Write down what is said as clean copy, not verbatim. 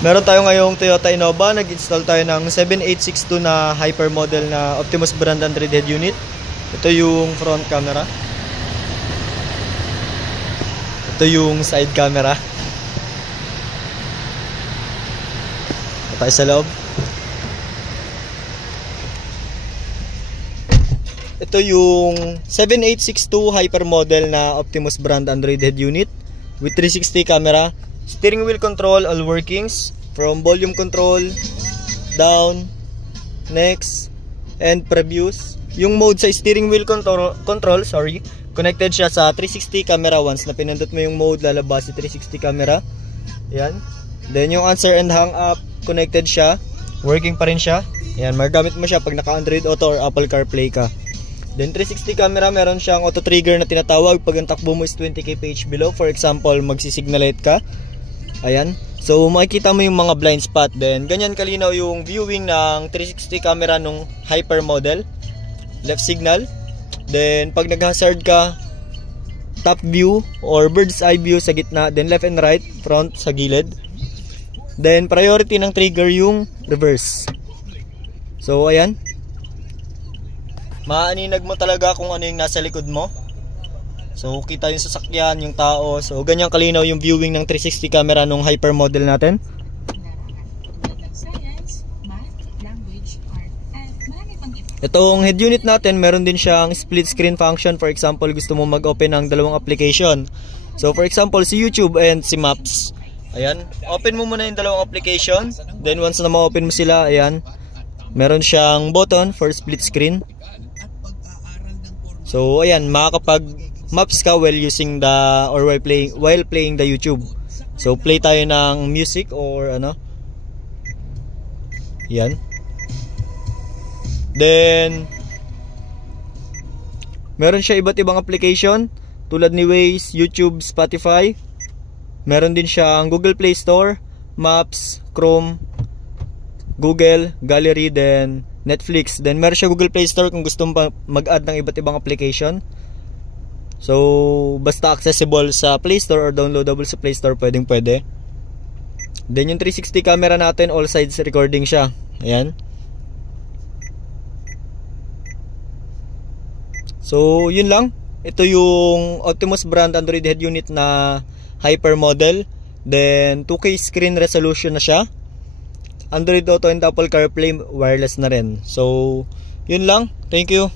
Meron tayo ngayong Toyota Innova. Nag-install tayo ng 7862 na hypermodel na Optimus brand Android head unit. Ito yung front camera. Ito yung side camera. Ito tayo sa loob. Ito yung 7862 hypermodel na Optimus brand Android head unit with 360 camera. Steering wheel control, all workings, from volume control, down, next, and previews. Yung mode sa steering wheel control, connected siya sa 360 camera. Once na pinindot mo yung mode, lalabas si 360 camera. Yan. Then yung answer and hang up, connected siya. Working pa rin siya. Yan, magamit mo siya pag naka-Android Auto or Apple CarPlay ka. Then 360 camera, meron siyang auto trigger na tinatawag pag ang takbo mo is 20 kph below. For example, magsisignal light ka. Ayan. So makikita mo yung mga blind spot. Then ganyan kalinaw yung viewing ng 360 camera nung hyper model. Left signal. Then pag nag-hazard ka, top view or bird's eye view sa gitna. Then left and right, front sa gilid. Then priority ng trigger yung reverse. So ayan. Maaninag mo talaga kung ano yung nasa likod mo. So kita yung sasakyan, yung tao. So ganyan kalinaw yung viewing ng 360 camera nung hyper model natin. Itong head unit natin, meron din siyang split screen function. For example, gusto mo mag-open ng dalawang application. So for example, si YouTube and si Maps. Ayan, open mo muna yung dalawang application. Then once na ma-open mo sila, ayan, meron siyang button for split screen. So ayan, makakapag maps ka while using the or while playing the YouTube. So play tayo ng music or ano. Yan. Then meron siya iba't ibang application tulad ni Waze, YouTube, Spotify. Meron din siyang Google Play Store, Maps, Chrome, Google, Gallery, then Netflix. Then meron siya Google Play Store kung gusto mo mag-add ng iba't ibang application. So basta accessible sa Play Store or downloadable sa Play Store, pwede. Then yung 360 camera natin, all sides recording siya. Ayan. So yun lang. Ito yung Optimus brand Android head unit na hyper model. Then 2K screen resolution na siya. Android Auto and Apple CarPlay wireless na rin. So yun lang. Thank you.